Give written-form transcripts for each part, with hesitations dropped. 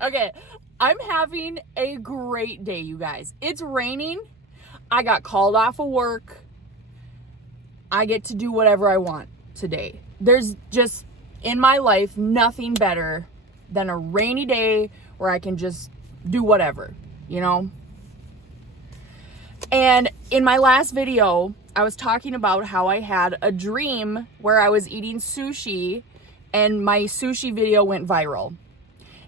Okay, I'm having a great day, you guys. It's raining. I got called off of work. I get to do whatever I want today. There's just, in my life, nothing better than a rainy day where I can just do whatever, you know? And in my last video, I was talking about how I had a dream where I was eating sushi and my sushi video went viral.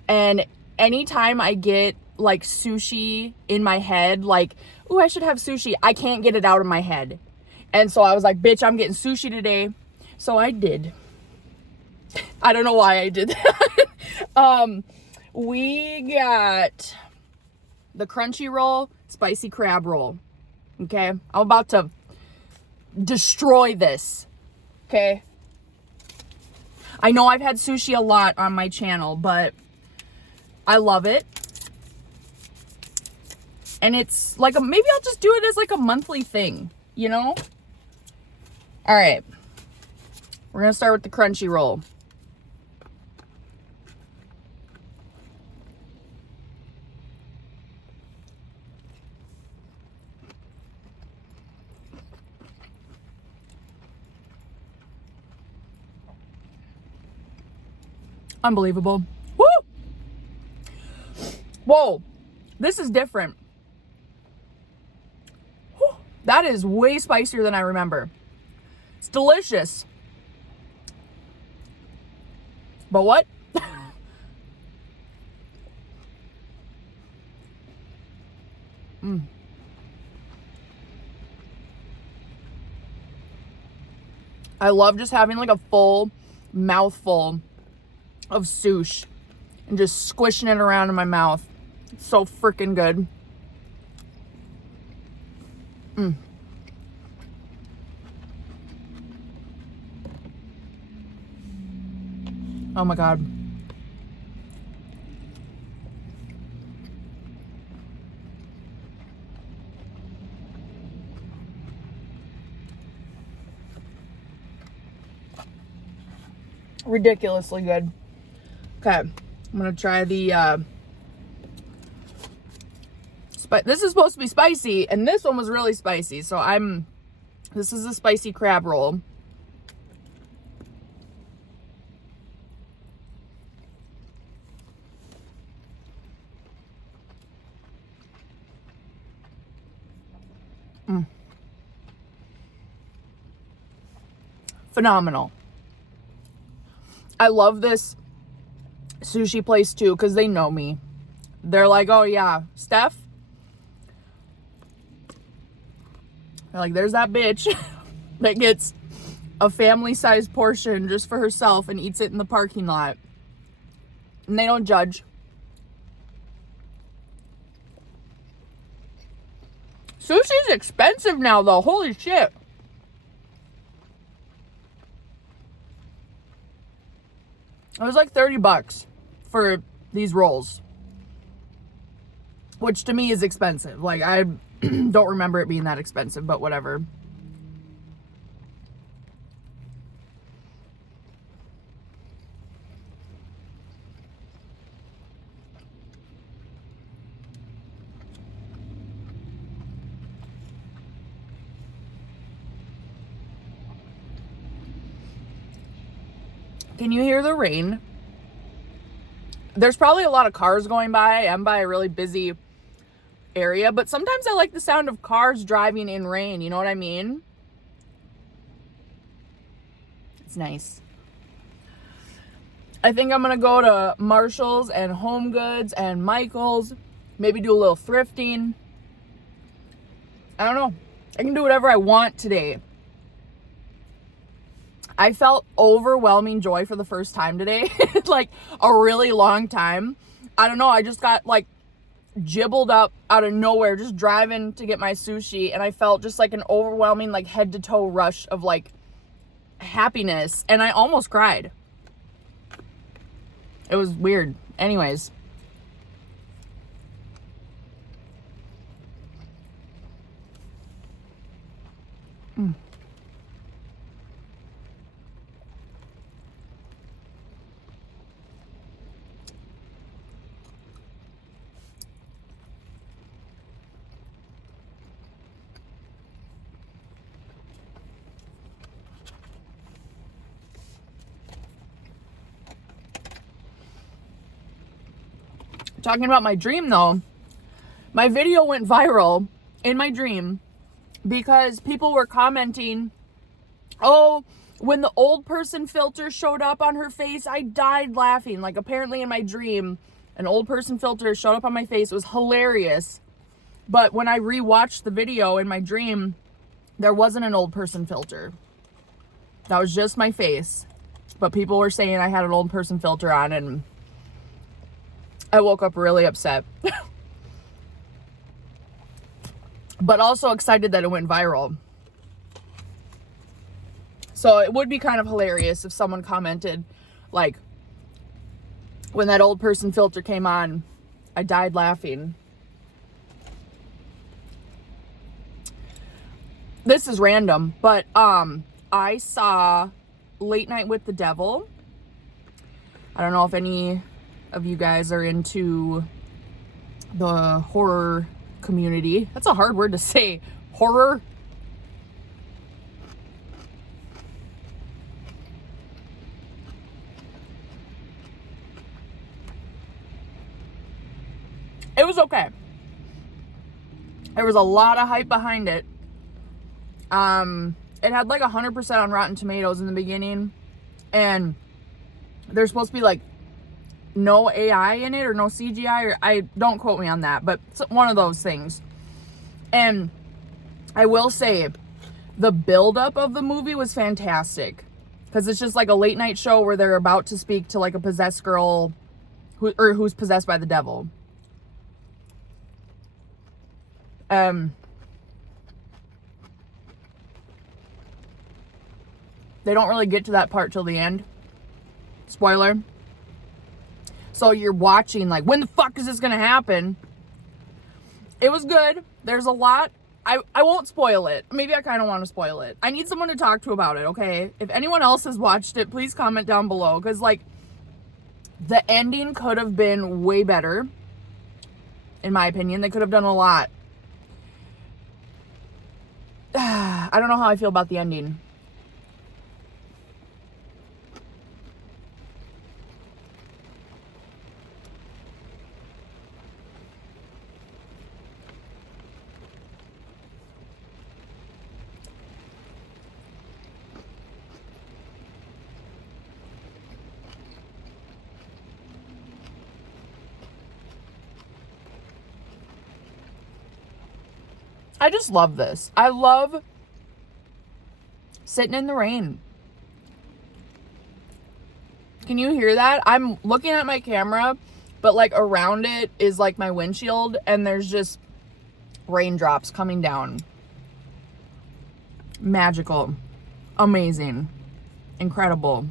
And anytime I get like sushi in my head, like, ooh, I should have sushi, I can't get it out of my head. And so I was like, bitch, I'm getting sushi today. So I did. I don't know why I did that. We got the crunchy roll, spicy crab roll. Okay, I'm about to destroy this. Okay. I know I've had sushi a lot on my channel, but I love it. And it's like maybe I'll just do it as like a monthly thing, you know? All right. We're going to start with the crunchy roll. Unbelievable. Woo! Whoa. This is different. Whew. That is way spicier than I remember. It's delicious. But what? I love just having like a full mouthful of sushi and just squishing it around in my mouth. It's so freaking good. Oh my God. Ridiculously good. Okay, I'm gonna try the this is supposed to be spicy, and this one was really spicy, so this is a spicy crab roll. Phenomenal. I love this sushi place too, because they know me. They're like, oh yeah, Steph. They're like, there's that bitch that gets a family-sized portion just for herself and eats it in the parking lot. And they don't judge. Sushi's expensive now though, holy shit. It was like $30 for these rolls, which to me is expensive. Like, I don't remember it being that expensive, but whatever. Can you hear the rain? There's probably a lot of cars going by. I'm by a really busy area, but sometimes I like the sound of cars driving in rain. You know what I mean? It's nice. I think I'm gonna go to Marshall's and Home Goods and Michael's. Maybe do a little thrifting. I don't know. I can do whatever I want today. I felt overwhelming joy for the first time today. Like a really long time. I don't know. I just got like jibbled up out of nowhere just driving to get my sushi, and I felt just like an overwhelming like head to toe rush of like happiness, and I almost cried. It was weird. Anyways. Talking about my dream though, my video went viral in my dream because people were commenting, oh, when the old person filter showed up on her face, I died laughing. Like, apparently in my dream, an old person filter showed up on my face. It was hilarious. But when I rewatched the video in my dream, there wasn't an old person filter. That was just my face. But people were saying I had an old person filter on, and I woke up really upset. But also excited that it went viral. So it would be kind of hilarious if someone commented, like, when that old person filter came on, I died laughing. This is random, but I saw Late Night with the Devil. I don't know if any of you guys are into the horror community. That's a hard word to say. Horror. It was okay. There was a lot of hype behind it. It had like 100% on Rotten Tomatoes in the beginning, and there's supposed to be like no AI in it or no CGI, or I don't quote me on that, but it's one of those things. And I will say the buildup of the movie was fantastic, because it's just like a late night show where they're about to speak to like a possessed girl who's possessed by the devil. They don't really get to that part till the end. Spoiler. So you're watching like, when the fuck is this gonna happen? It was good. There's a lot. I won't spoil it. Maybe I kind of want to spoil it. I need someone to talk to about it, okay? If anyone else has watched it, please comment down below. Because, like, the ending could have been way better. In my opinion. They could have done a lot. I don't know how I feel about the ending. I just love this. I love sitting in the rain. Can you hear that? I'm looking at my camera, but like around it is like my windshield, and there's just raindrops coming down. Magical. Amazing. Incredible.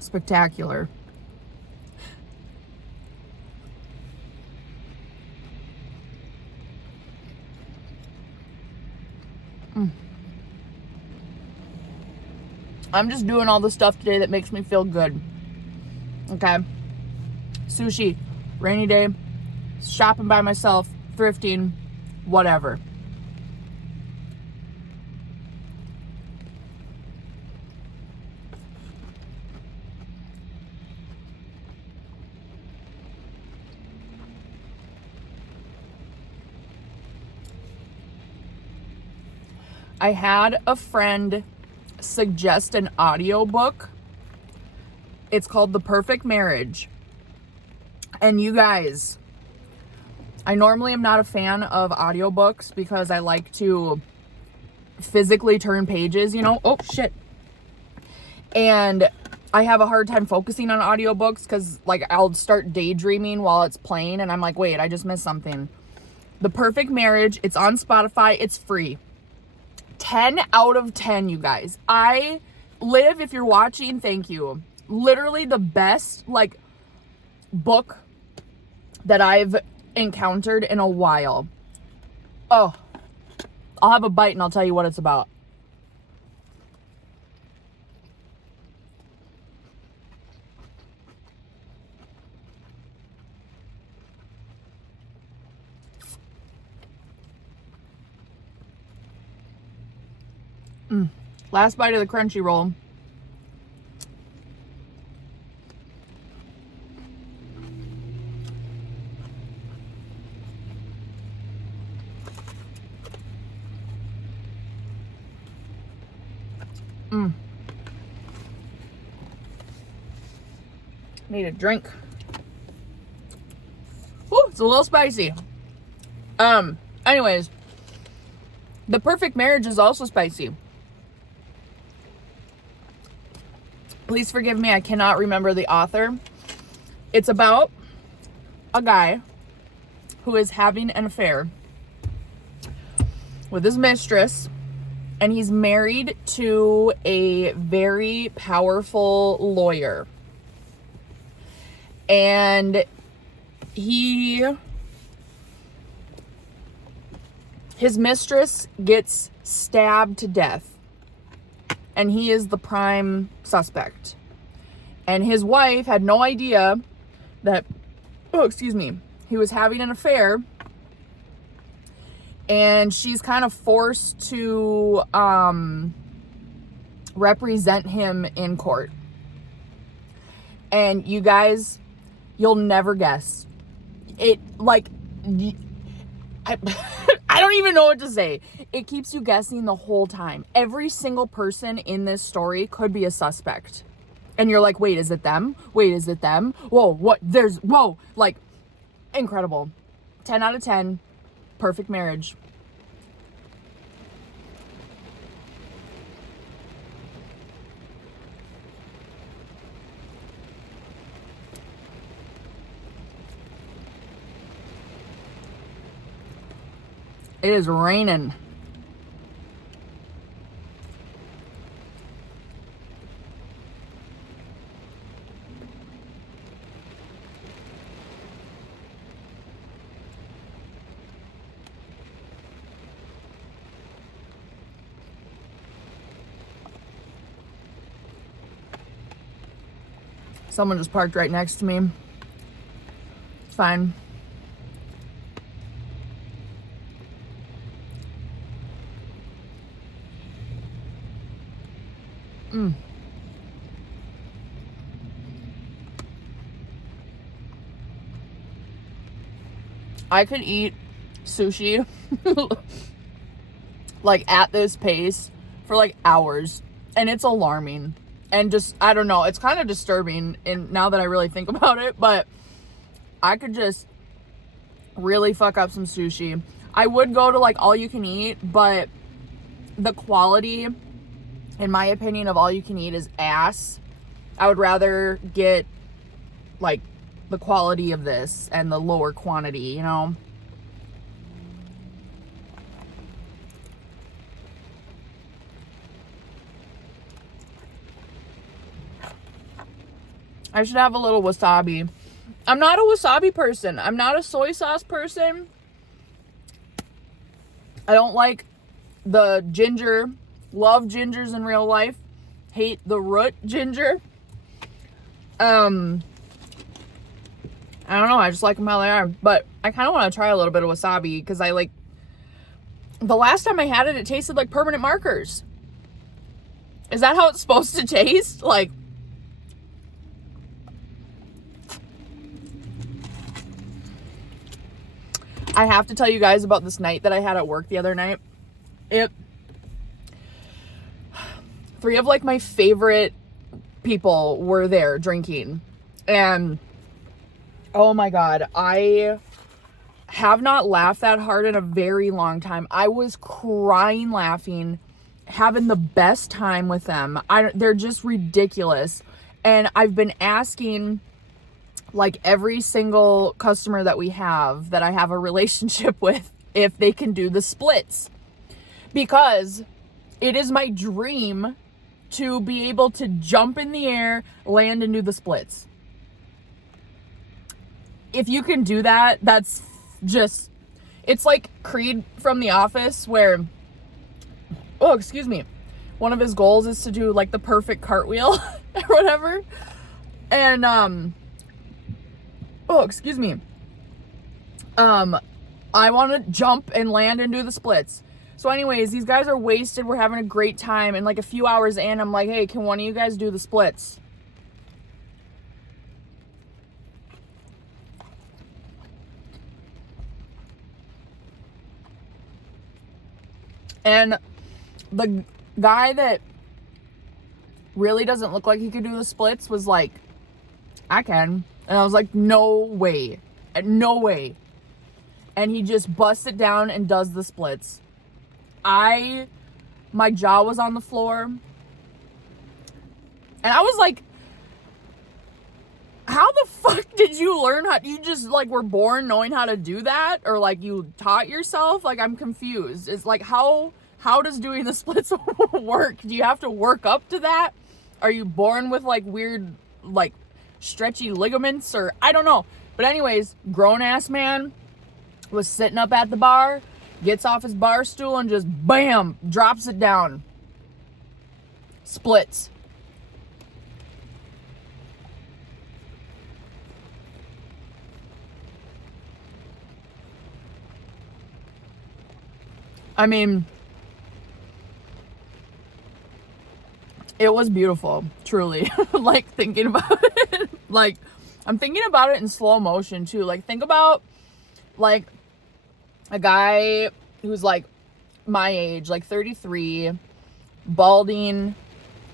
Spectacular. I'm just doing all the stuff today that makes me feel good. Okay. Sushi. Rainy day. Shopping by myself. Thrifting. Whatever. I had a friend suggest an audiobook. It's called The Perfect Marriage. And you guys, I normally am not a fan of audiobooks because I like to physically turn pages, you know. Oh shit. And I have a hard time focusing on audiobooks because like I'll start daydreaming while it's playing and I'm like, wait, I just missed something. The Perfect Marriage, it's on Spotify, it's free. 10 out of 10, you guys. Liv, if you're watching, thank you. Literally the best, like, book that I've encountered in a while. Oh, I'll have a bite and I'll tell you what it's about. Last bite of the crunchy roll. Need a drink. Ooh, it's a little spicy. Anyways, The Perfect Marriage is also spicy. Please forgive me, I cannot remember the author. It's about a guy who is having an affair with his mistress, and he's married to a very powerful lawyer. And his mistress gets stabbed to death, and he is the prime suspect. And his wife had no idea that, he was having an affair, and she's kind of forced to represent him in court. And you guys, you'll never guess. I don't even know what to say. It keeps you guessing the whole time. Every single person in this story could be a suspect. And you're like, wait, is it them? Wait, is it them? Whoa, whoa. Like, incredible. 10 out of 10. Perfect Marriage. It is raining. Someone just parked right next to me. It's fine. I could eat sushi like at this pace for like hours, and it's alarming. And just, I don't know, it's kind of disturbing and now that I really think about it, but I could just really fuck up some sushi. I would go to like all you can eat, but the quality, in my opinion, of all you can eat is ass. I would rather get like the quality of this and the lower quantity, you know? I should have a little wasabi. I'm not a wasabi person. I'm not a soy sauce person. I don't like the ginger. Love gingers in real life. Hate the root ginger. I don't know. I just like them how they are. But I kind of want to try a little bit of wasabi because I like... The last time I had it, it tasted like permanent markers. Is that how it's supposed to taste? Like... I have to tell you guys about this night that I had at work the other night. Three of like my favorite people were there drinking. And oh my God, I have not laughed that hard in a very long time. I was crying laughing, having the best time with them. They're just ridiculous. And I've been asking like every single customer that we have, that I have a relationship with, if they can do the splits, because it is my dream to be able to jump in the air, land, and do the splits. If you can do that, that's just, it's like Creed from The Office where, one of his goals is to do like the perfect cartwheel or whatever. And, I want to jump and land and do the splits. So anyways, these guys are wasted. We're having a great time. And like a few hours in, I'm like, hey, can one of you guys do the splits? And the guy that really doesn't look like he could do the splits was like, I can. And I was like, no way. No way. And he just busts it down and does the splits. My jaw was on the floor. And I was like, how the fuck did you learn how, you just like were born knowing how to do that? Or like you taught yourself? Like I'm confused. It's like, how does doing the splits work? Do you have to work up to that? Are you born with like weird, like stretchy ligaments or I don't know. But anyways, grown ass man was sitting up at the bar, gets off his bar stool and just bam, drops it down. Splits. I mean, it was beautiful, truly. Like thinking about it, like I'm thinking about it in slow motion too. Like think about like a guy who's like my age, like 33, balding,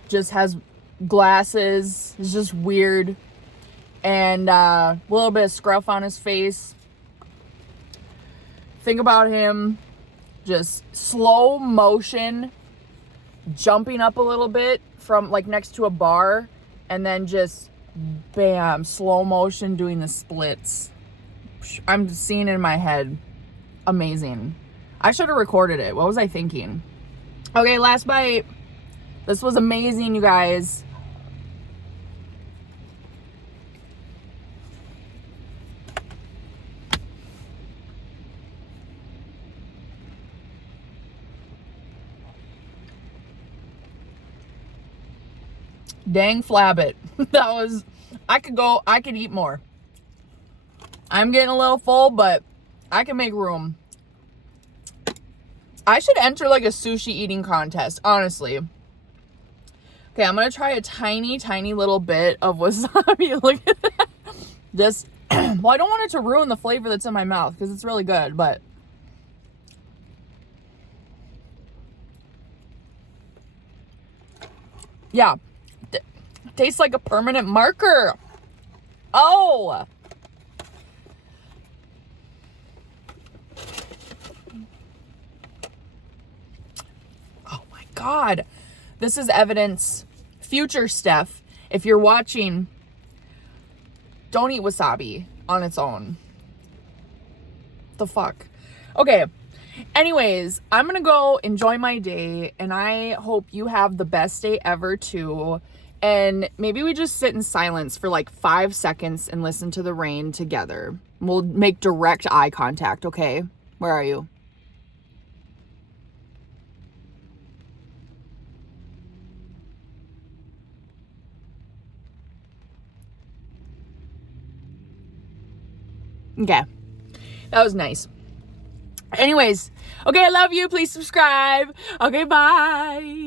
just has glasses, is just weird, and a little bit of scruff on his face. Think about him just slow motion jumping up a little bit from like next to a bar and then just bam, slow motion doing the splits. I'm seeing it in my head. Amazing. I should have recorded it. What was I thinking? Okay, last bite. This was amazing, you guys. Dang flabbit. That was, I could eat more. I'm getting a little full, but I can make room. I should enter like a sushi eating contest, honestly. Okay, I'm gonna try a tiny, tiny little bit of wasabi. Look at that. Just, well, I don't want it to ruin the flavor that's in my mouth because it's really good, but. Yeah. Tastes like a permanent marker. Oh. Oh my God. This is evidence. Future Steph, if you're watching, don't eat wasabi on its own. The fuck? Okay. Anyways, I'm gonna go enjoy my day, and I hope you have the best day ever too. And maybe we just sit in silence for like 5 seconds and listen to the rain together. We'll make direct eye contact, okay? Where are you? Okay. That was nice. Anyways, okay, I love you. Please subscribe. Okay, bye.